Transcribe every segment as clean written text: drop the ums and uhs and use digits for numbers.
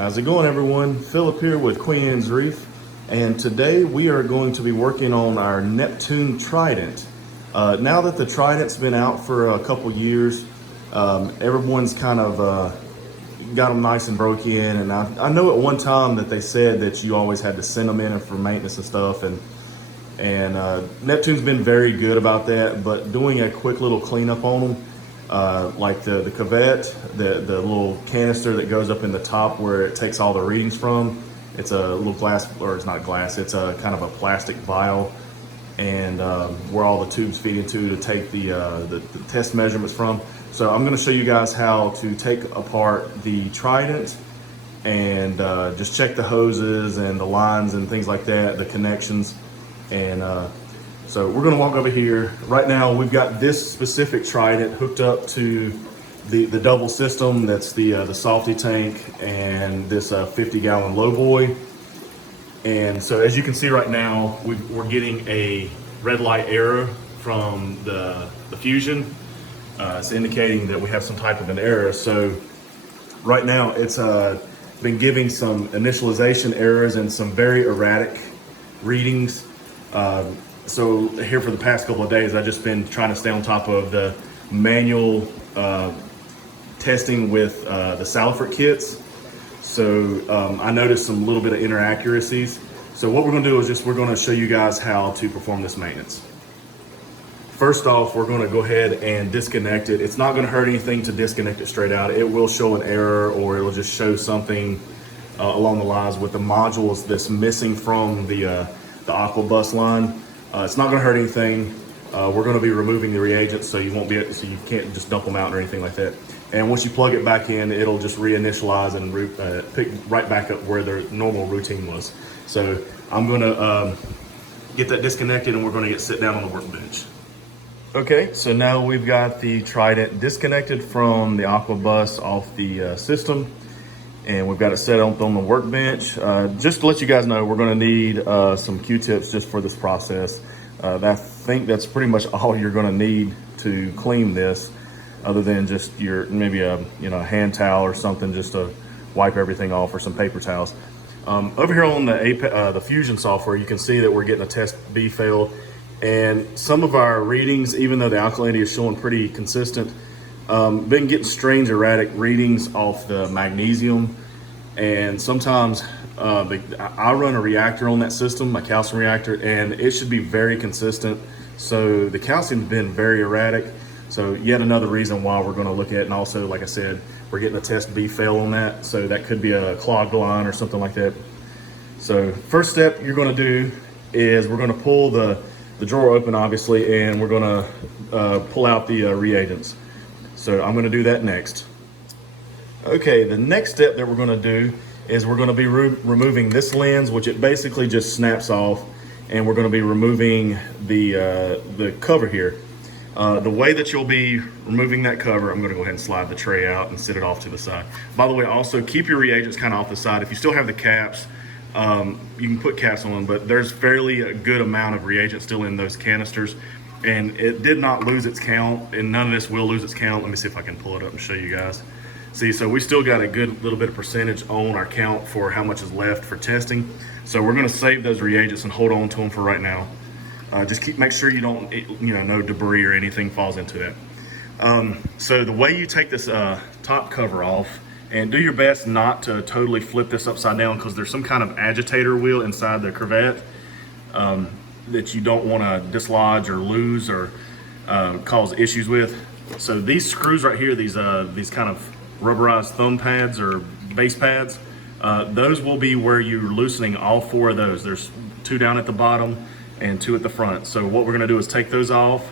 How's it going, everyone? Philip here with Queen Anne's Reef, and today we are going to be working on our Neptune Trident. Now that the Trident's been out for a couple years, everyone's kind of got them nice and broke in, and I know at one time that they said that you always had to send them in for maintenance and stuff, and Neptune's been very good about that, but doing a quick little cleanup on them, like the cuvette, the little canister that goes up in the top where it takes all the readings from. It's a little glass, or it's not glass, it's a kind of a plastic vial, and where all the tubes feed into to take the test measurements from. So I'm going to show you guys how to take apart the Trident and just check the hoses and the lines and things like that, the connections. And so we're going to walk over here. Right now we've got this specific Trident hooked up to the double system. That's the softy tank and this 50-gallon low boy. And so as you can see right now, we're getting a red light error from the fusion. It's indicating that we have some type of an error. So right now it's been giving some initialization errors and some very erratic readings. So here for the past couple of days, I've just been trying to stay on top of the manual testing with the Salford kits. So I noticed some little bit of inaccuracies. So what we're going to do is we're going to show you guys how to perform this maintenance. First off, we're going to go ahead and disconnect it. It's not going to hurt anything to disconnect it straight out. It will show an error, or it'll just show something along the lines with the modules that's missing from the aqua bus line. It's not going to hurt anything. We're going to be removing the reagents, so you can't just dump them out or anything like that. And once you plug it back in, it'll just reinitialize and pick right back up where their normal routine was. So I'm going to get that disconnected, and we're going to sit down on the workbench. Okay, so now we've got the Trident disconnected from the aqua bus off the system, and we've got it set up on the workbench. Just to let you guys know, we're going to need some Q-tips just for this process. I think that's pretty much all you're going to need to clean this, other than just maybe a hand towel or something just to wipe everything off, or some paper towels. Over here on the Fusion software, you can see that we're getting a test B fail, and some of our readings, even though the alkalinity is showing pretty consistent, been getting strange erratic readings off the magnesium. And sometimes I run a reactor on that system, a calcium reactor, and it should be very consistent. So the calcium's been very erratic. So yet another reason why we're going to look at it. And also, like I said, we're getting a test B fail on that. So that could be a clogged line or something like that. So first step you're going to do is we're going to pull the drawer open, obviously, and we're going to pull out the reagents. So I'm going to do that next. Okay, the next step that we're going to do is we're going to be removing this lens, which it basically just snaps off, and we're going to be removing the cover here. The way that you'll be removing that cover, I'm going to go ahead and slide the tray out and sit it off to the side. By the way, also keep your reagents kind of off the side. If you still have the caps, you can put caps on them, but there's fairly a good amount of reagent still in those canisters, and it did not lose its count, and none of this will lose its count. Let me see if I can pull it up and show you guys. See, so we still got a good little bit of percentage on our count for how much is left for testing. So we're going to save those reagents and hold on to them for right now. Just make sure you don't, no debris or anything falls into that. So the way you take this top cover off, and do your best not to totally flip this upside down, because there's some kind of agitator wheel inside the cuvette that you don't want to dislodge or lose or cause issues with. So these screws right here, these kind of rubberized thumb pads or base pads, those will be where you're loosening all four of those. There's 2 down at the bottom and 2 at the front. So what we're going to do is take those off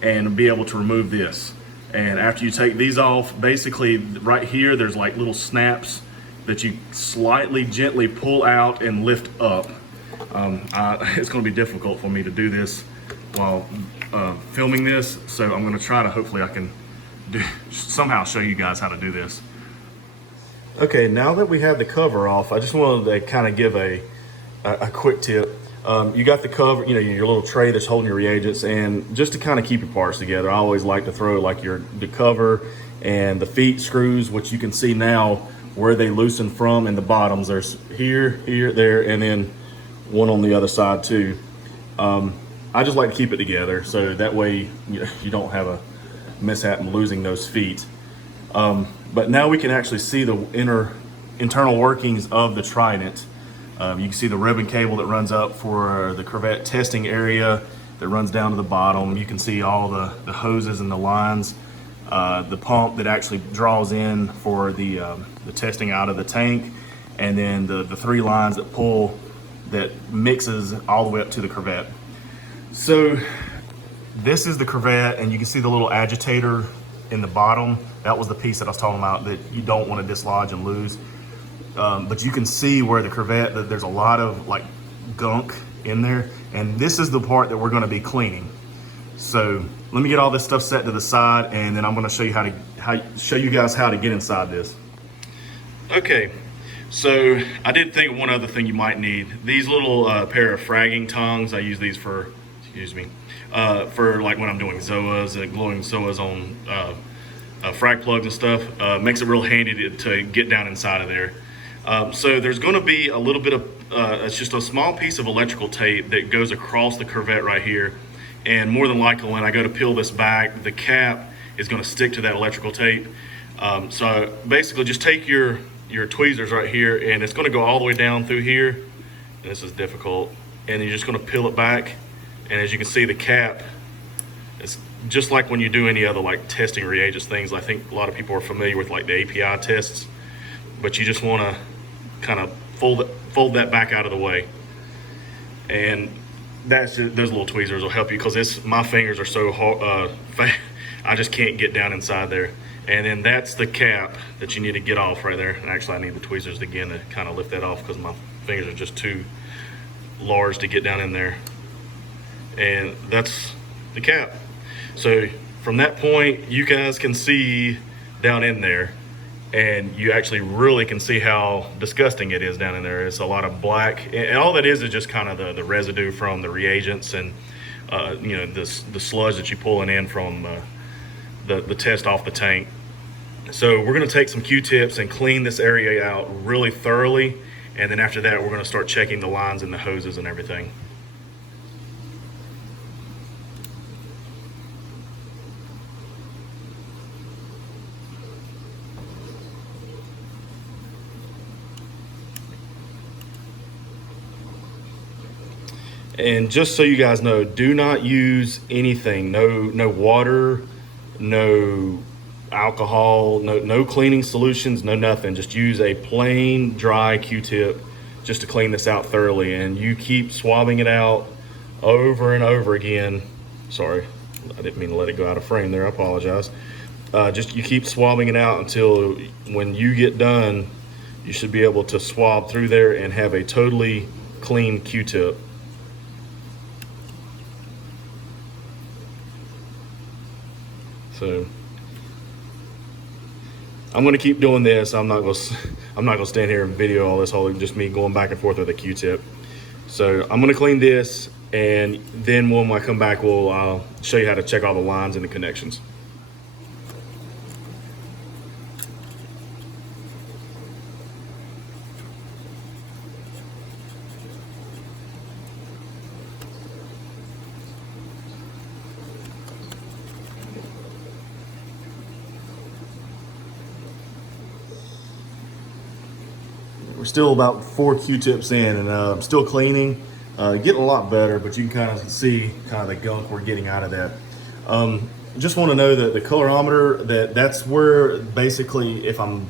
and be able to remove this. And after you take these off, basically right here there's like little snaps that you slightly gently pull out and lift up. It's going to be difficult for me to do this while filming this, so I'm going to try to, hopefully I can somehow show you guys how to do this. Okay, now that we have the cover off, I just wanted to kind of give a quick tip. You got the cover, your little tray that's holding your reagents, and just to kind of keep your parts together, I always like to throw like the cover and the feet screws, which you can see now where they loosen from in the bottoms. There's here, here, there, and then one on the other side too. I just like to keep it together so that way you don't have a mishap in losing those feet. But now we can actually see the internal workings of the Trident. You can see the ribbon cable that runs up for the cuvette testing area that runs down to the bottom. You can see all the hoses and the lines, the pump that actually draws in for the testing out of the tank, and then the 3 lines that pull, that mixes all the way up to the cuvette. So this is the cuvette, and you can see the little agitator in the bottom. That was the piece that I was talking about that you don't want to dislodge and lose. But you can see where the cuvette, that there's a lot of like gunk in there, and this is the part that we're going to be cleaning. So let me get all this stuff set to the side, and then I'm going to show you show you guys how to get inside this. Okay, so I did think of one other thing you might need. These little pair of fragging tongs. I use these for, for like when I'm doing ZOAs and gluing ZOAs on frag plugs and stuff. Makes it real handy to get down inside of there. So there's going to be a little bit of, it's just a small piece of electrical tape that goes across the cuvette right here. And more than likely, when I go to peel this back, the cap is going to stick to that electrical tape. So basically just take your tweezers right here, and it's going to go all the way down through here. And this is difficult. And you're just going to peel it back. And as you can see, the cap, it's just like when you do any other like testing reagents things. I think a lot of people are familiar with like the API tests, but you just want to kind of fold that back out of the way. And that's just, those little tweezers will help you, because my fingers are so hard, I just can't get down inside there. And then that's the cap that you need to get off right there. And actually I need the tweezers again to kind of lift that off, because my fingers are just too large to get down in there. And that's the cap. So from that point, you guys can see down in there, and you actually really can see how disgusting it is down in there. It's a lot of black, and all that is just kind of the residue from the reagents and the sludge that you're pulling in from the test off the tank. So we're going to take some Q-tips and clean this area out really thoroughly, and then after that we're going to start checking the lines and the hoses and everything. And just so you guys know, do not use anything, no water, no alcohol, no cleaning solutions, no nothing. Just use a plain dry Q-tip just to clean this out thoroughly. And you keep swabbing it out over and over again. Sorry, I didn't mean to let it go out of frame there, I apologize. Just you keep swabbing it out until when you get done, you should be able to swab through there and have a totally clean Q-tip. So I'm going to keep doing this. I'm not going to stand here and video all this, just me going back and forth with a Q-tip. So I'm going to clean this, and then when I come back, I'll show you how to check all the lines and the connections. We're still about 4 Q-tips in, and I'm still cleaning, getting a lot better, but you can kind of see kind of the gunk we're getting out of that. Just want to know that the colorimeter, that's where basically, if I'm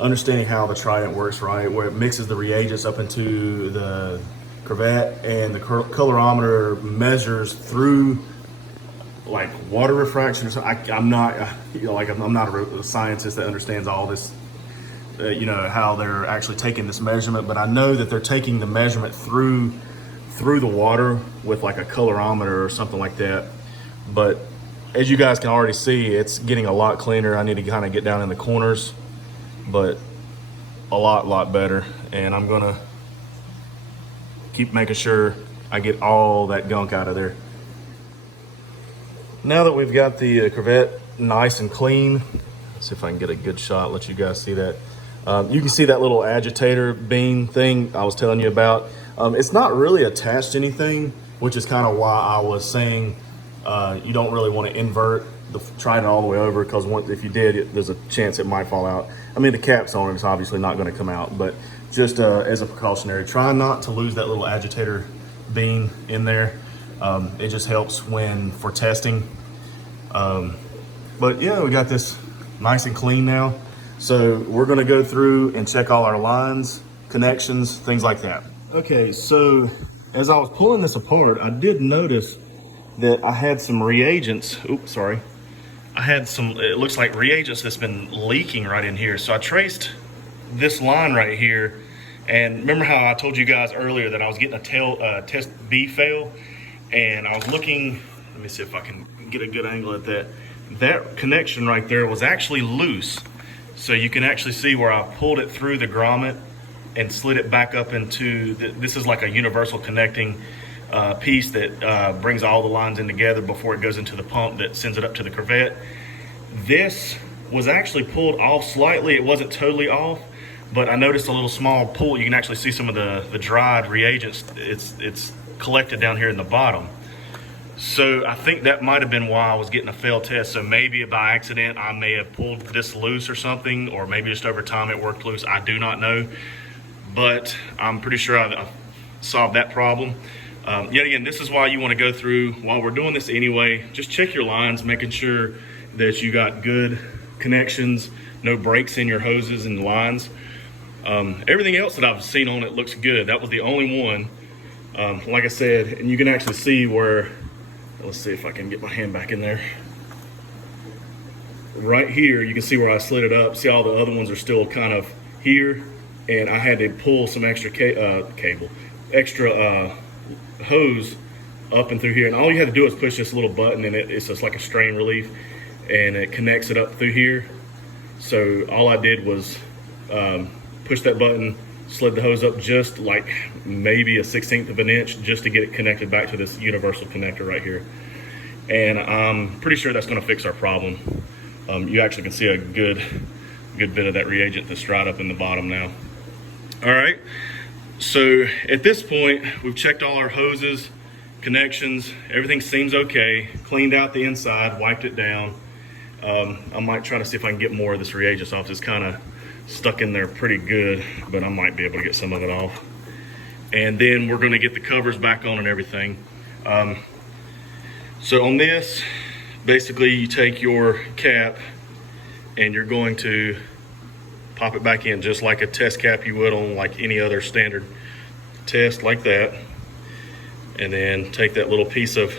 understanding how the Trident works right, where it mixes the reagents up into the cuvette, and the colorimeter measures through like water refraction or something. I'm not a scientist that understands all this. How they're actually taking this measurement, but I know that they're taking the measurement through the water with like a colorimeter or something like that. But as you guys can already see, it's getting a lot cleaner. I need to kind of get down in the corners, but a lot better. And I'm gonna keep making sure I get all that gunk out of there. Now that we've got the cuvette nice and clean, let's see if I can get a good shot, let you guys see that. You can see that little agitator beam thing I was telling you about. It's not really attached to anything, which is kind of why I was saying you don't really want to invert the Trident all the way over, because if you did, there's a chance it might fall out. I mean, the cap's on it, it's obviously not going to come out, but just as a precautionary, try not to lose that little agitator beam in there. It just helps for testing. But yeah, we got this nice and clean now. So we're gonna go through and check all our lines, connections, things like that. Okay, so as I was pulling this apart, I did notice that I had some reagents. Oops, sorry. I had some, it looks like reagents that's been leaking right in here. So I traced this line right here. And remember how I told you guys earlier that I was getting a test B fail? And I was looking, let me see if I can get a good angle at that. That connection right there was actually loose. So you can actually see where I pulled it through the grommet and slid it back up into, this is like a universal connecting piece that brings all the lines in together before it goes into the pump that sends it up to the cuvette. This was actually pulled off slightly. It wasn't totally off, but I noticed a little small pull. You can actually see some of the dried reagents. It's collected down here in the bottom. So I think that might have been why I was getting a failed test. So maybe by accident, I may have pulled this loose or something, or maybe just over time it worked loose. I do not know, but I'm pretty sure I solved that problem. Yet again, this is why you want to go through, while we're doing this anyway, just check your lines, making sure that you got good connections, no breaks in your hoses and lines. Everything else that I've seen on it looks good. That was the only one. Like I said, and you can actually see where, let's see if I can get my hand back in there. Right here, you can see where I slid it up. See, all the other ones are still kind of here, and I had to pull some extra hose up and through here. And all you have to do is push this little button, and it's just like a strain relief, and it connects it up through here. So all I did was push that button, slid the hose up just like maybe a 1/16 of an inch just to get it connected back to this universal connector right here. And I'm pretty sure that's going to fix our problem. You actually can see a good bit of that reagent that's dried up in the bottom now. All right, so at this point, we've checked all our hoses, connections, everything seems okay, cleaned out the inside, wiped it down. I might try to see if I can get more of this reagent off. It's kind of stuck in there pretty good, but I might be able to get some of it off. And then we're going to get the covers back on and everything. So on this, basically you take your cap and you're going to pop it back in just like a test cap you would on like any other standard test, like that. And then take that little piece of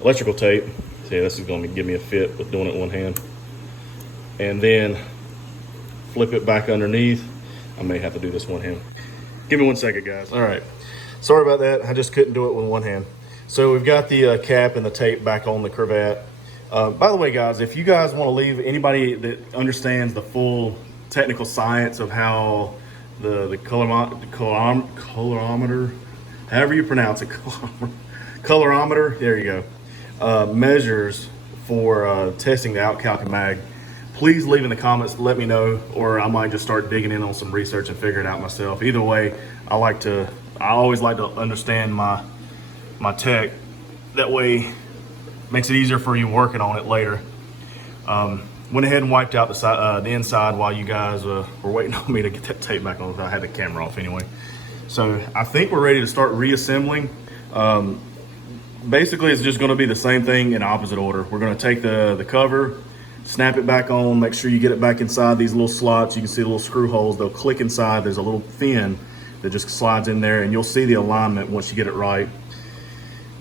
electrical tape. See, this is going to give me a fit with doing it one hand. And then flip it back underneath. I may have to do this one hand. Give me 1 second, guys. All right, sorry about that. I just couldn't do it with one hand. So we've got the cap and the tape back on the cuvette. By the way, guys, if you guys want to leave, anybody that understands the full technical science of how the colorimeter, however you pronounce it, colorimeter, there you go, measures for testing the out-calc mag, please leave in the comments, let me know, or I might just start digging in on some research and figure it out myself. Either way, I always like to understand my tech. That way, makes it easier for you working on it later. Went ahead and wiped out the inside while you guys were waiting on me to get that tape back on. I had the camera off anyway. So I think we're ready to start reassembling. Basically, it's just going to be the same thing in opposite order. We're going to take the cover, snap it back on, make sure you get it back inside these little slots. You can see the little screw holes. They'll click inside. There's a little fin that just slides in there, and you'll see the alignment once you get it right.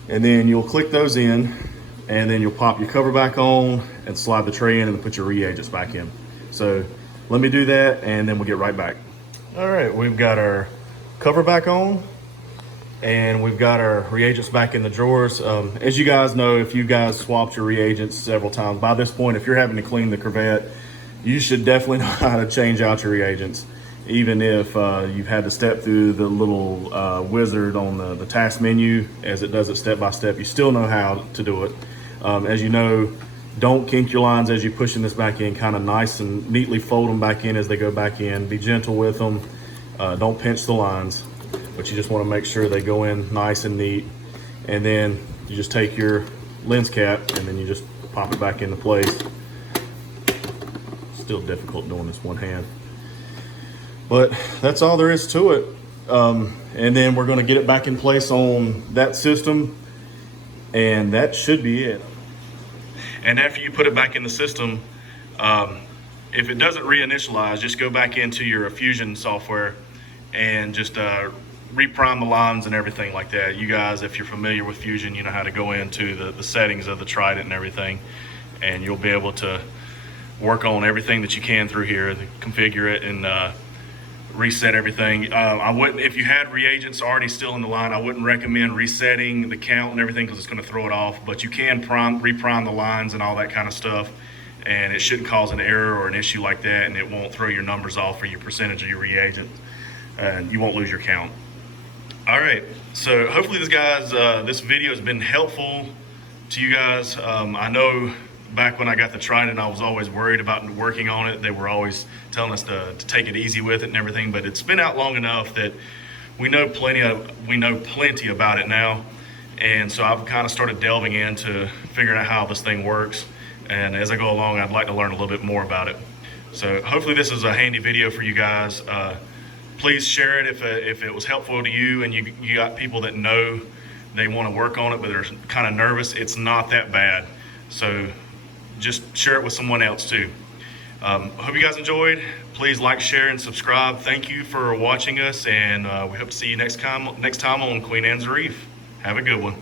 And then you'll click those in, and then you'll pop your cover back on and slide the tray in and put your reagents back in. So let me do that, and then we'll get right back. All right, we've got our cover back on, and we've got our reagents back in the drawers. As you guys know, if you guys swapped your reagents several times, by this point, if you're having to clean the cuvette, you should definitely know how to change out your reagents. Even if you've had to step through the little wizard on the task menu as it does it step by step, you still know how to do it. As you know, Don't kink your lines as you're pushing this back in. Kind of nice and neatly fold them back in as they go back in. Be gentle with them. Don't pinch the lines, but you just want to make sure they go in nice and neat. And then you just take your lens cap and then you just pop it back into place. Still difficult doing this one hand, but that's all there is to it. And then we're going to get it back in place on that system, and that should be it. And after you put it back in the system, if it doesn't reinitialize, just go back into your Fusion software and just reprime the lines and everything like that. You guys, if you're familiar with Fusion, you know how to go into the settings of the Trident and everything, and you'll be able to work on everything that you can through here, configure it and reset everything. I wouldn't, if you had reagents already still in the line, I wouldn't recommend resetting the count and everything because it's going to throw it off, but you can reprime the lines and all that kind of stuff, and it shouldn't cause an error or an issue like that, and it won't throw your numbers off or your percentage of your reagent, and you won't lose your count. All right, so hopefully this video has been helpful to you guys. I know back when I got the Trident, I was always worried about working on it. They were always telling us to take it easy with it and everything, but it's been out long enough that we know plenty about it now. And so I've kind of started delving into figuring out how this thing works. And as I go along, I'd like to learn a little bit more about it. So hopefully this is a handy video for you guys. Please share it if it was helpful to you and you got people that know they want to work on it, but they're kind of nervous. It's not that bad. So just share it with someone else too. Hope you guys enjoyed. Please like, share, and subscribe. Thank you for watching us, and we hope to see you next time on Queen Anne's Reef. Have a good one.